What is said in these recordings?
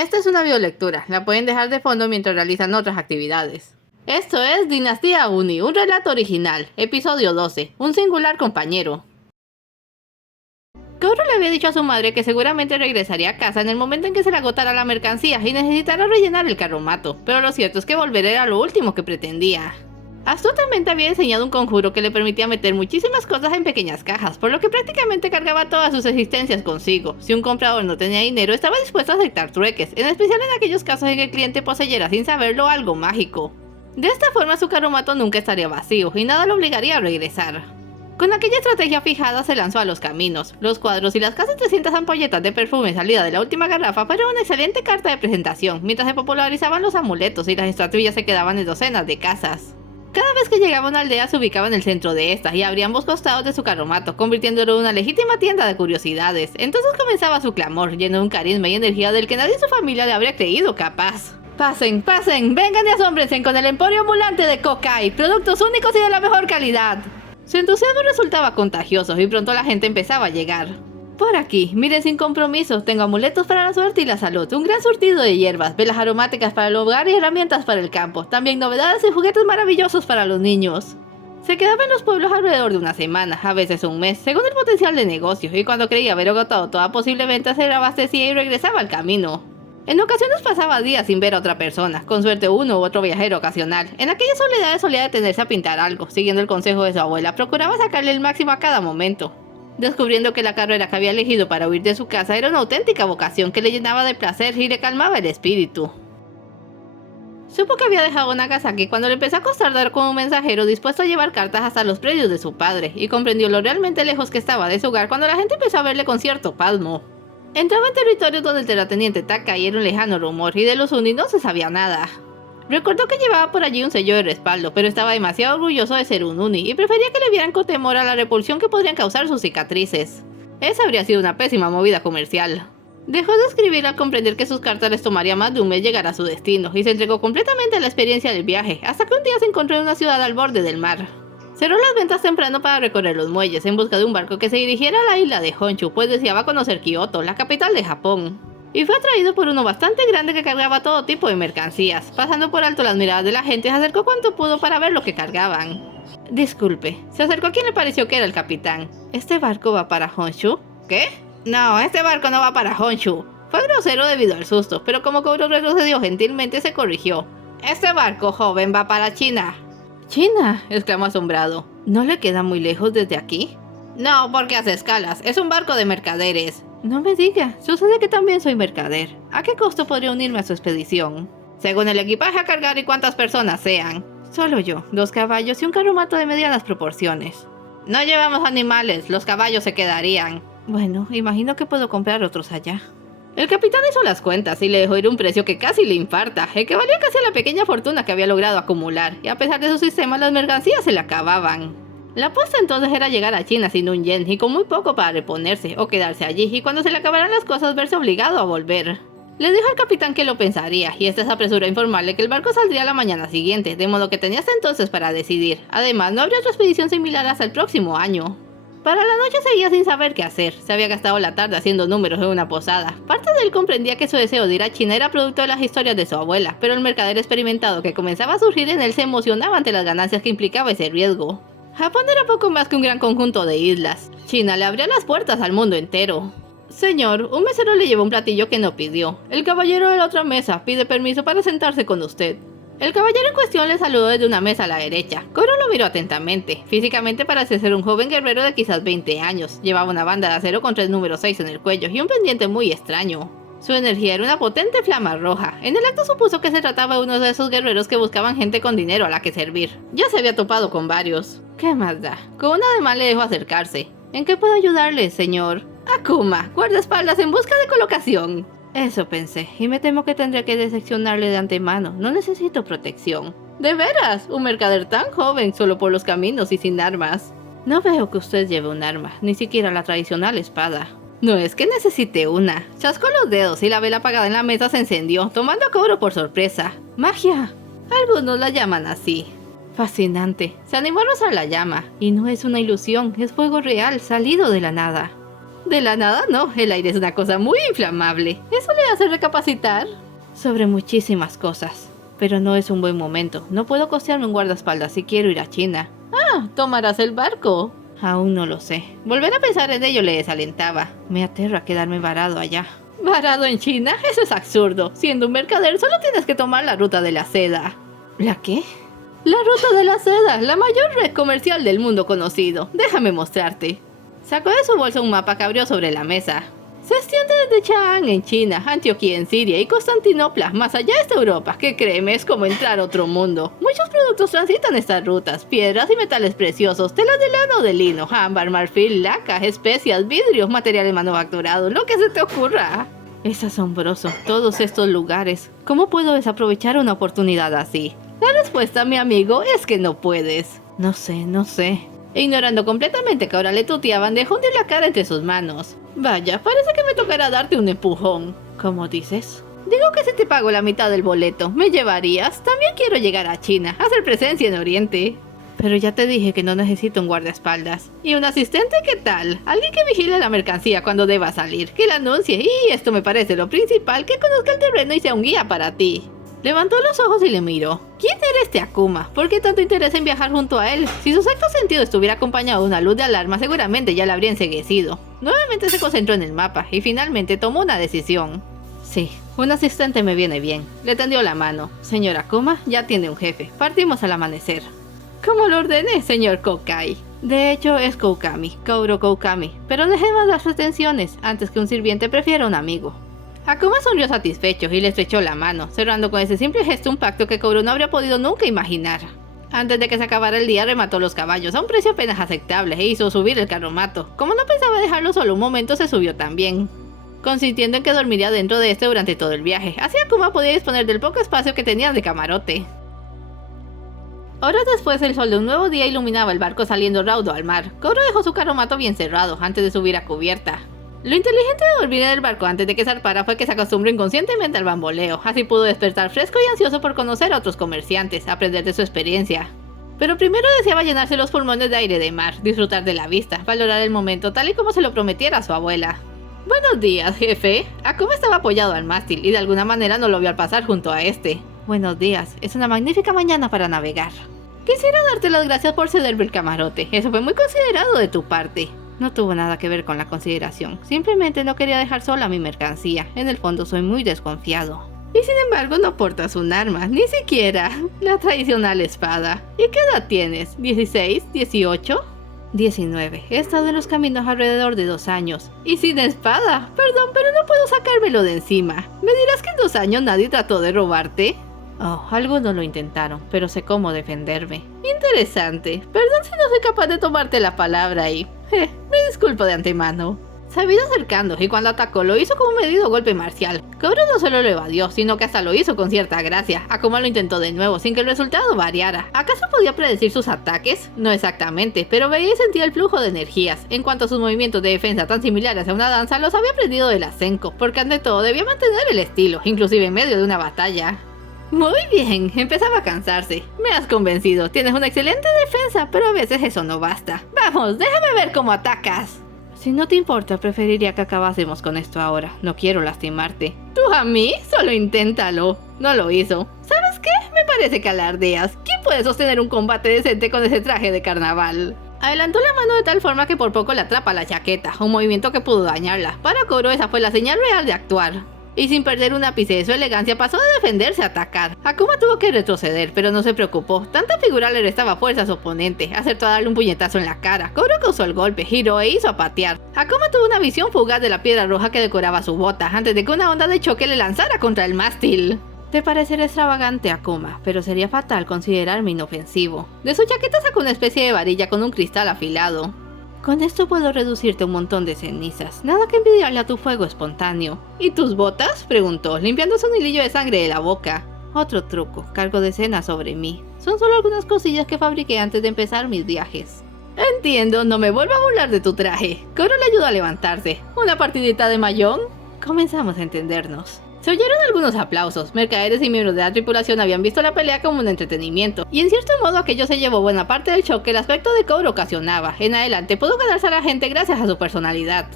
Esta es una biolectura, la pueden dejar de fondo mientras realizan otras actividades. Esto es Dinastía Uni, un relato original, episodio 12, un singular compañero. Kaoru le había dicho a su madre que seguramente regresaría a casa en el momento en que se le agotara la mercancía y necesitara rellenar el carromato, pero lo cierto es que volver era lo último que pretendía. Astutamente había enseñado un conjuro que le permitía meter muchísimas cosas en pequeñas cajas, por lo que prácticamente cargaba todas sus existencias consigo. Si un comprador no tenía dinero, estaba dispuesto a aceptar trueques, en especial en aquellos casos en que el cliente poseyera sin saberlo algo mágico. De esta forma su carromato nunca estaría vacío y nada lo obligaría a regresar. Con aquella estrategia fijada se lanzó a los caminos. Los cuadros y las casi 300 ampolletas de perfume salida de la última garrafa fueron una excelente carta de presentación, mientras se popularizaban los amuletos y las estatuillas se quedaban en docenas de casas. Cada vez que llegaba a una aldea se ubicaba en el centro de esta y abría ambos costados de su carromato, convirtiéndolo en una legítima tienda de curiosidades. Entonces comenzaba su clamor, lleno de un carisma y energía del que nadie en su familia le habría creído capaz. Pasen, pasen, vengan y asómbrense con el emporio ambulante de Kokai, productos únicos y de la mejor calidad. Su entusiasmo resultaba contagioso y pronto la gente empezaba a llegar. Por aquí, miren sin compromiso, tengo amuletos para la suerte y la salud, un gran surtido de hierbas, velas aromáticas para el hogar y herramientas para el campo, también novedades y juguetes maravillosos para los niños. Se quedaba en los pueblos alrededor de una semana, a veces un mes, según el potencial de negocio, y cuando creía haber agotado toda posible venta se reabastecía y regresaba al camino. En ocasiones pasaba días sin ver a otra persona, con suerte uno u otro viajero ocasional. En aquellas soledades solía detenerse a pintar algo, siguiendo el consejo de su abuela, procuraba sacarle el máximo a cada momento. Descubriendo que la carrera que había elegido para huir de su casa era una auténtica vocación que le llenaba de placer y le calmaba el espíritu. Supo que había dejado Nagasaki cuando le empezó a costar dar como un mensajero dispuesto a llevar cartas hasta los predios de su padre, y comprendió lo realmente lejos que estaba de su hogar cuando la gente empezó a verle con cierto pasmo. Entraba en territorios donde el terrateniente Takai era un lejano rumor y de los Uni no se sabía nada. Recordó que llevaba por allí un sello de respaldo, pero estaba demasiado orgulloso de ser un Uni y prefería que le vieran con temor a la repulsión que podrían causar sus cicatrices. Esa habría sido una pésima movida comercial. Dejó de escribir al comprender que sus cartas les tomaría más de un mes llegar a su destino y se entregó completamente a la experiencia del viaje, hasta que un día se encontró en una ciudad al borde del mar. Cerró las ventas temprano para recorrer los muelles en busca de un barco que se dirigiera a la isla de Honshu, pues deseaba conocer Kioto, la capital de Japón. Y fue atraído por uno bastante grande que cargaba todo tipo de mercancías. Pasando por alto las miradas de la gente, se acercó cuanto pudo para ver lo que cargaban. Disculpe, se acercó a quien le pareció que era el capitán. ¿Este barco va para Honshu? ¿Qué? No, este barco no va para Honshu. Fue grosero debido al susto, pero como Kaoru retrocedió gentilmente se corrigió. Este barco, joven, va para China. ¿China?, exclamó asombrado. ¿No le queda muy lejos desde aquí? No, porque hace escalas. Es un barco de mercaderes. No me diga, sucede que también soy mercader. ¿A qué costo podría unirme a su expedición? Según el equipaje a cargar y cuántas personas sean. Solo yo, 2 caballos y un carromato de medianas proporciones. No llevamos animales, los caballos se quedarían. Bueno, imagino que puedo comprar otros allá. El capitán hizo las cuentas y le dejó ir un precio que casi le infarta, el que valía casi la pequeña fortuna que había logrado acumular, y a pesar de su sistema las mercancías se le acababan. La apuesta entonces era llegar a China sin un yen y con muy poco para reponerse o quedarse allí y cuando se le acabaran las cosas verse obligado a volver. Le dijo al capitán que lo pensaría y este se apresuró a informarle que el barco saldría la mañana siguiente, de modo que tenía hasta entonces para decidir. Además, no habría otra expedición similar hasta el próximo año. Para la noche seguía sin saber qué hacer. Se había gastado la tarde haciendo números en una posada. Parte de él comprendía que su deseo de ir a China era producto de las historias de su abuela, pero el mercader experimentado que comenzaba a surgir en él se emocionaba ante las ganancias que implicaba ese riesgo. Japón era poco más que un gran conjunto de islas. China le abría las puertas al mundo entero. Señor, un mesero le llevó un platillo que no pidió. El caballero de la otra mesa pide permiso para sentarse con usted. El caballero en cuestión le saludó desde una mesa a la derecha. Kaoru lo miró atentamente. Físicamente parecía ser un joven guerrero de quizás 20 años. Llevaba una banda de acero con 3 números 6 en el cuello y un pendiente muy extraño. Su energía era una potente flama roja. En el acto supuso que se trataba de uno de esos guerreros que buscaban gente con dinero a la que servir. Ya se había topado con varios. ¿Qué más da? Con un ademán le dejó acercarse. ¿En qué puedo ayudarle, señor? Akuma, guardaespaldas en busca de colocación. Eso pensé, y me temo que tendré que decepcionarle de antemano. No necesito protección. ¿De veras? Un mercader tan joven, solo por los caminos y sin armas. No veo que usted lleve un arma, ni siquiera la tradicional espada. No es que necesite una. Chascó los dedos y la vela apagada en la mesa se encendió, tomando a Kaoru por sorpresa. ¡Magia! Algunos la llaman así. Fascinante. Se animó a rozar la llama. Y no es una ilusión, es fuego real, salido de la nada. De la nada no, el aire es una cosa muy inflamable. Eso le hace recapacitar sobre muchísimas cosas. Pero no es un buen momento. No puedo costearme un guardaespaldas si quiero ir a China. Ah, ¿tomarás el barco? Aún no lo sé. Volver a pensar en ello le desalentaba. Me aterra quedarme varado allá. ¿Varado en China? Eso es absurdo. Siendo un mercader solo tienes que tomar la ruta de la seda. ¿La qué? La ruta de la seda, la mayor red comercial del mundo conocido. Déjame mostrarte. Sacó de su bolsa un mapa que abrió sobre la mesa. Se extiende desde Chang'an en China, Antioquía en Siria y Constantinopla, más allá está Europa, que créeme es como entrar a otro mundo. Muchos productos transitan estas rutas, piedras y metales preciosos, telas de lana o de lino, ámbar, marfil, laca, especias, vidrios, materiales manufacturados, lo que se te ocurra. Es asombroso, todos estos lugares. ¿Cómo puedo desaprovechar una oportunidad así? La respuesta, mi amigo, es que no puedes. No sé. Ignorando completamente que ahora le tuteaban, dejó hundir la cara entre sus manos. Vaya, parece que me tocará darte un empujón. ¿Cómo dices? Digo que si te pago la mitad del boleto, ¿me llevarías? También quiero llegar a China, hacer presencia en Oriente. Pero ya te dije que no necesito un guardaespaldas. ¿Y un asistente qué tal? Alguien que vigile la mercancía cuando deba salir, que la anuncie, y esto me parece lo principal, que conozca el terreno y sea un guía para ti. Levantó los ojos y le miró. ¿Quién era este Akuma? ¿Por qué tanto interés en viajar junto a él? Si su sexto sentido estuviera acompañado de una luz de alarma, seguramente ya la habría enceguecido. Nuevamente se concentró en el mapa y finalmente tomó una decisión. Sí, un asistente me viene bien. Le tendió la mano. Señor Akuma, ya tiene un jefe. Partimos al amanecer. Como lo ordené, señor Kokai. De hecho, es Koukami, Kouro Koukami. Pero dejemos las pretensiones. Antes que un sirviente, prefiero un amigo. Akuma sonrió satisfecho y le estrechó la mano, cerrando con ese simple gesto un pacto que Kouro no habría podido nunca imaginar. Antes de que se acabara el día, remató los caballos a un precio apenas aceptable e hizo subir el carromato. Como no pensaba dejarlo solo un momento, se subió también, consintiendo en que dormiría dentro de este durante todo el viaje. Así Akuma podía disponer del poco espacio que tenía de camarote. Horas después, el sol de un nuevo día iluminaba el barco saliendo raudo al mar. Kouro dejó su carromato bien cerrado antes de subir a cubierta. Lo inteligente de dormir en el barco antes de que zarpara fue que se acostumbró inconscientemente al bamboleo. Así pudo despertar fresco y ansioso por conocer a otros comerciantes, aprender de su experiencia. Pero primero deseaba llenarse los pulmones de aire de mar, disfrutar de la vista, valorar el momento tal y como se lo prometiera su abuela. Buenos días, jefe. Akuma estaba apoyado al mástil y de alguna manera no lo vio al pasar junto a este. Buenos días, es una magnífica mañana para navegar. Quisiera darte las gracias por cederme el camarote, eso fue muy considerado de tu parte. No tuvo nada que ver con la consideración, simplemente no quería dejar sola mi mercancía, en el fondo soy muy desconfiado. Y sin embargo no portas un arma, ni siquiera la tradicional espada. ¿Y qué edad tienes? ¿16? ¿18? 19. He estado en los caminos alrededor de 2 años. Y sin espada. Perdón, pero no puedo sacármelo de encima. ¿Me dirás que en 2 años nadie trató de robarte? Oh, algunos lo intentaron, pero sé cómo defenderme. Interesante. Perdón si no soy capaz de tomarte la palabra ahí. Me disculpo de antemano. Se había ido acercando y cuando atacó lo hizo con un medido golpe marcial. Kouro no solo lo evadió, sino que hasta lo hizo con cierta gracia. Akuma lo intentó de nuevo sin que el resultado variara. ¿Acaso podía predecir sus ataques? No exactamente, pero veía y sentía el flujo de energías. En cuanto a sus movimientos de defensa tan similares a una danza, los había aprendido de la Senko, porque ante todo debía mantener el estilo, inclusive en medio de una batalla. Muy bien, empezaba a cansarse. Me has convencido, tienes una excelente defensa, pero a veces eso no basta. Vamos, déjame ver cómo atacas. Si no te importa, preferiría que acabásemos con esto ahora. No quiero lastimarte. ¿Tú a mí? Solo inténtalo. No lo hizo. ¿Sabes qué? Me parece que alardeas. ¿Quién puede sostener un combate decente con ese traje de carnaval? Adelantó la mano de tal forma que por poco le atrapa la chaqueta, un movimiento que pudo dañarla. Para Kouro esa fue la señal real de actuar. Y sin perder un ápice de su elegancia pasó de defenderse a atacar. Akuma tuvo que retroceder, pero no se preocupó. Tanta figura le restaba fuerza a su oponente. Acertó a darle un puñetazo en la cara. Kouro causó el golpe, giró e hizo a patear. Akuma tuvo una visión fugaz de la piedra roja que decoraba su bota, antes de que una onda de choque le lanzara contra el mástil. Te parecerá extravagante, Akuma, pero sería fatal considerarme inofensivo. De su chaqueta sacó una especie de varilla con un cristal afilado. Con esto puedo reducirte un montón de cenizas, nada que envidiarle a tu fuego espontáneo. ¿Y tus botas? Preguntó, limpiándose un hilillo de sangre de la boca. Otro truco, cargo de cena sobre mí. Son solo algunas cosillas que fabriqué antes de empezar mis viajes. Entiendo, no me vuelvo a burlar de tu traje. Kouro le ayudó a levantarse. ¿Una partidita de mahjong? Comenzamos a entendernos. Se oyeron algunos aplausos. Mercaderes y miembros de la tripulación habían visto la pelea como un entretenimiento, y en cierto modo aquello se llevó buena parte del shock que el aspecto de Kouro ocasionaba. En adelante pudo ganarse a la gente gracias a su personalidad.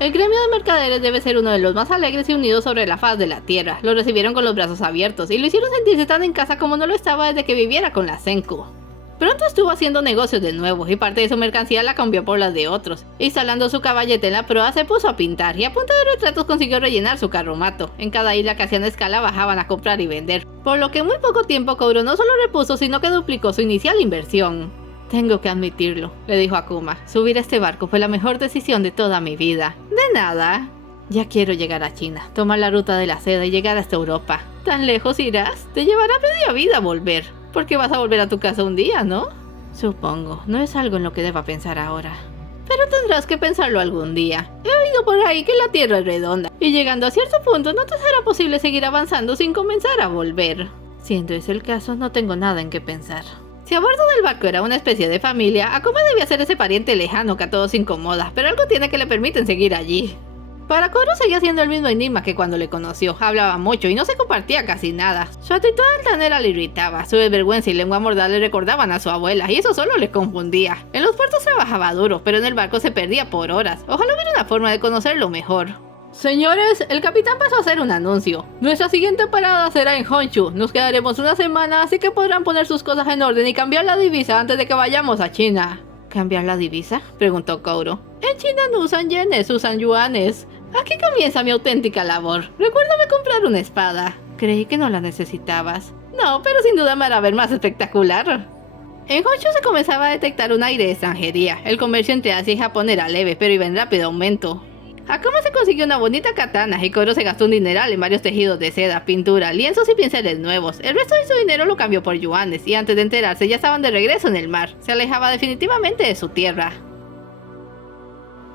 El gremio de mercaderes debe ser uno de los más alegres y unidos sobre la faz de la tierra. Lo recibieron con los brazos abiertos y lo hicieron sentirse tan en casa como no lo estaba desde que viviera con la Senku. Pronto estuvo haciendo negocios de nuevo y parte de su mercancía la cambió por las de otros. Instalando su caballete en la proa se puso a pintar y a punta de retratos consiguió rellenar su carromato. En cada isla que hacían escala bajaban a comprar y vender, por lo que en muy poco tiempo Kouro no solo repuso sino que duplicó su inicial inversión. Tengo que admitirlo, le dijo Akuma. Subir a este barco fue la mejor decisión de toda mi vida. De nada. Ya quiero llegar a China, tomar la ruta de la seda y llegar hasta Europa. ¿Tan lejos irás? Te llevará media vida volver. Porque vas a volver a tu casa un día, ¿no? Supongo, no es algo en lo que deba pensar ahora. Pero tendrás que pensarlo algún día. He oído por ahí que la Tierra es redonda, y llegando a cierto punto no te será posible seguir avanzando sin comenzar a volver. Siendo ese el caso, no tengo nada en qué pensar. Si a bordo del barco era una especie de familia, Akuma debía ser ese pariente lejano que a todos incomoda, pero algo tiene que le permiten seguir allí. Para Kouro seguía siendo el mismo enigma que cuando le conoció. Hablaba mucho y no se compartía casi nada. Su actitud altanera le irritaba, su desvergüenza y lengua mordaz le recordaban a su abuela, y eso solo le confundía. En los puertos trabajaba duro, pero en el barco se perdía por horas. Ojalá hubiera una forma de conocerlo mejor. Señores, el capitán pasó a hacer un anuncio. Nuestra siguiente parada será en Honshu. Nos quedaremos una semana, así que podrán poner sus cosas en orden y cambiar la divisa antes de que vayamos a China. ¿Cambiar la divisa?, preguntó Kouro. En China no usan yenes, usan yuanes. Aquí comienza mi auténtica labor. Recuérdame comprar una espada. Creí que no la necesitabas. No, pero sin duda me hará ver más espectacular. En Honshu se comenzaba a detectar un aire de extranjería. El comercio entre Asia y Japón era leve, pero iba en rápido aumento. Akuma se consiguió una bonita katana y Kouro se gastó un dineral en varios tejidos de seda, pintura, lienzos y pinceles nuevos. El resto de su dinero lo cambió por yuanes y antes de enterarse ya estaban de regreso en el mar. Se alejaba definitivamente de su tierra.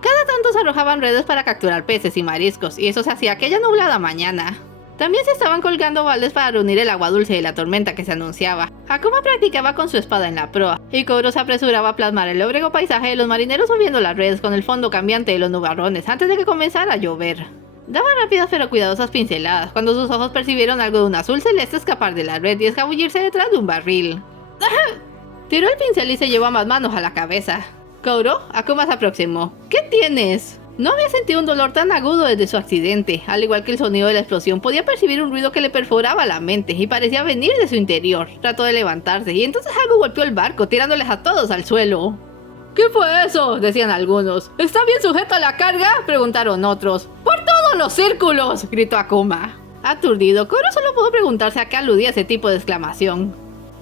Cada tanto se arrojaban redes para capturar peces y mariscos, y eso se hacía aquella nublada mañana. También se estaban colgando baldes para reunir el agua dulce de la tormenta que se anunciaba. Akuma practicaba con su espada en la proa, y Kouro se apresuraba a plasmar el lóbrego paisaje de los marineros moviendo las redes con el fondo cambiante de los nubarrones antes de que comenzara a llover. Daba rápidas pero cuidadosas pinceladas cuando sus ojos percibieron algo de un azul celeste escapar de la red y escabullirse detrás de un barril. Tiró el pincel y se llevó ambas manos a la cabeza. Kouro, Akuma se aproximó. ¿Qué tienes? No había sentido un dolor tan agudo desde su accidente. Al igual que el sonido de la explosión, podía percibir un ruido que le perforaba la mente y parecía venir de su interior. Trató de levantarse y entonces algo golpeó el barco, tirándoles a todos al suelo. ¿Qué fue eso?, decían algunos. ¿Está bien sujeta la carga?, preguntaron otros. ¡Por todos los círculos!, gritó Akuma. Aturdido, Kouro solo pudo preguntarse a qué aludía ese tipo de exclamación.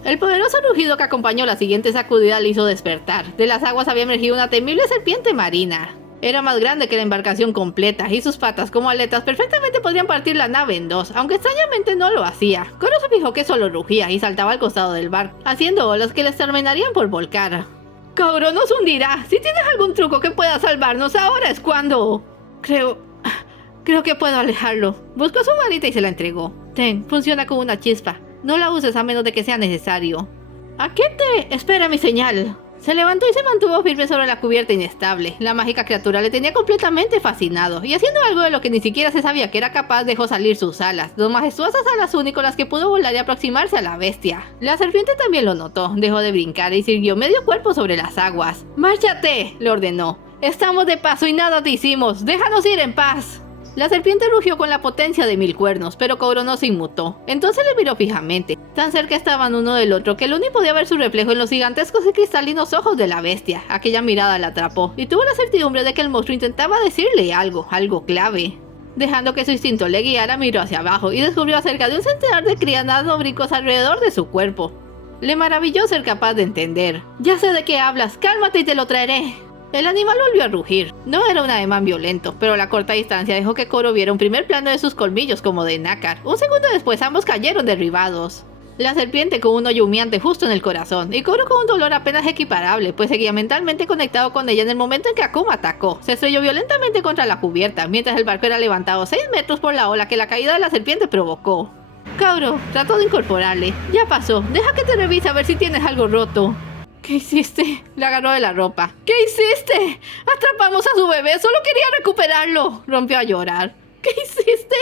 El poderoso rugido que acompañó la siguiente sacudida le hizo despertar. De las aguas había emergido una temible serpiente marina. Era más grande que la embarcación completa, y sus patas como aletas perfectamente podrían partir la nave en dos, aunque extrañamente no lo hacía. Kouro se fijó que solo rugía y saltaba al costado del barco, haciendo olas que les terminarían por volcar. ¡Kouro nos hundirá! Si tienes algún truco que pueda salvarnos, ahora es cuando... Creo que puedo alejarlo. Buscó su varita y se la entregó. Ten, funciona como una chispa. No la uses a menos de que sea necesario. ¿A qué te...? Espera mi señal. Se levantó y se mantuvo firme sobre la cubierta inestable. La mágica criatura le tenía completamente fascinado, y haciendo algo de lo que ni siquiera se sabía que era capaz, dejó salir sus alas, dos majestuosas alas únicas con las que pudo volar y aproximarse a la bestia. La serpiente también lo notó, dejó de brincar y sirvió medio cuerpo sobre las aguas. ¡Márchate!, le ordenó. Estamos de paso y nada te hicimos. ¡Déjanos ir en paz! La serpiente rugió con la potencia de 1000 cuernos, pero Kouro no se inmutó. Entonces le miró fijamente. Tan cerca estaban uno del otro que Luni podía ver su reflejo en los gigantescos y cristalinos ojos de la bestia. Aquella mirada la atrapó, y tuvo la certidumbre de que el monstruo intentaba decirle algo clave. Dejando que su instinto le guiara, miró hacia abajo y descubrió cerca de un centenar de crías nadando brincos alrededor de su cuerpo. Le maravilló ser capaz de entender. Ya sé de qué hablas, cálmate y te lo traeré. El animal volvió a rugir. No era un ademán violento, pero a la corta distancia dejó que Kouro viera un primer plano de sus colmillos como de nácar. Un segundo después ambos cayeron derribados. La serpiente con un hoyo humeante justo en el corazón, y Kouro con un dolor apenas equiparable, pues seguía mentalmente conectado con ella en el momento en que Akuma atacó. Se estrelló violentamente contra la cubierta, mientras el barco era levantado 6 metros por la ola que la caída de la serpiente provocó. Kouro trató de incorporarle. Ya pasó, deja que te revise a ver si tienes algo roto. ¿Qué hiciste? Le agarró de la ropa. ¿Qué hiciste? Atrapamos a su bebé, solo quería recuperarlo. Rompió a llorar. ¿Qué hiciste?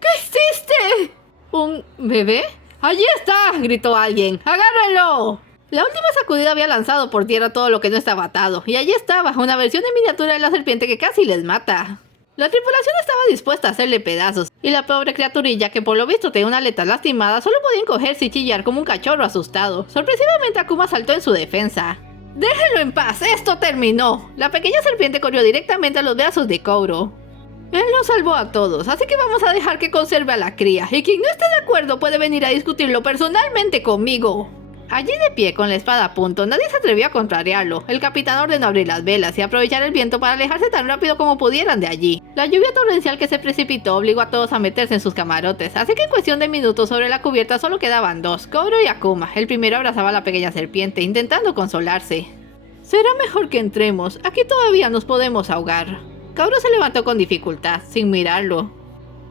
¿Qué hiciste? ¿Un bebé? ¡Allí está!, gritó alguien. ¡Agárrenlo! La última sacudida había lanzado por tierra todo lo que no estaba atado, y allí estaba, una versión en miniatura de la serpiente que casi les mata. La tripulación estaba dispuesta a hacerle pedazos, y la pobre criaturilla, que por lo visto tenía una aleta lastimada, solo podía encogerse y chillar como un cachorro asustado. Sorpresivamente Akuma saltó en su defensa. ¡Déjenlo en paz! ¡Esto terminó! La pequeña serpiente corrió directamente a los brazos de Kouro. Él nos salvó a todos, así que vamos a dejar que conserve a la cría, y quien no esté de acuerdo puede venir a discutirlo personalmente conmigo. Allí de pie con la espada a punto, nadie se atrevió a contrariarlo. El capitán ordenó abrir las velas y aprovechar el viento para alejarse tan rápido como pudieran de allí. La lluvia torrencial que se precipitó obligó a todos a meterse en sus camarotes, así que en cuestión de minutos sobre la cubierta solo quedaban dos, Kouro y Akuma. El primero abrazaba a la pequeña serpiente, intentando consolarse. Será mejor que entremos, aquí todavía nos podemos ahogar. Kouro se levantó con dificultad, sin mirarlo.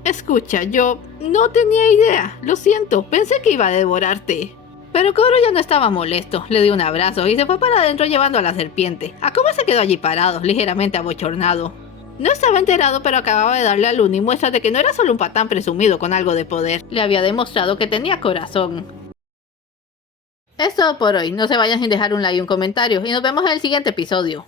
Escucha, yo no tenía idea, lo siento, pensé que iba a devorarte. Pero Kouro ya no estaba molesto, le dio un abrazo y se fue para adentro llevando a la serpiente. Akuma se quedó allí parado, ligeramente abochornado. No estaba enterado, pero acababa de darle a Luni muestras de que no era solo un patán presumido con algo de poder. Le había demostrado que tenía corazón. Es todo por hoy, no se vayan sin dejar un like y un comentario, y nos vemos en el siguiente episodio.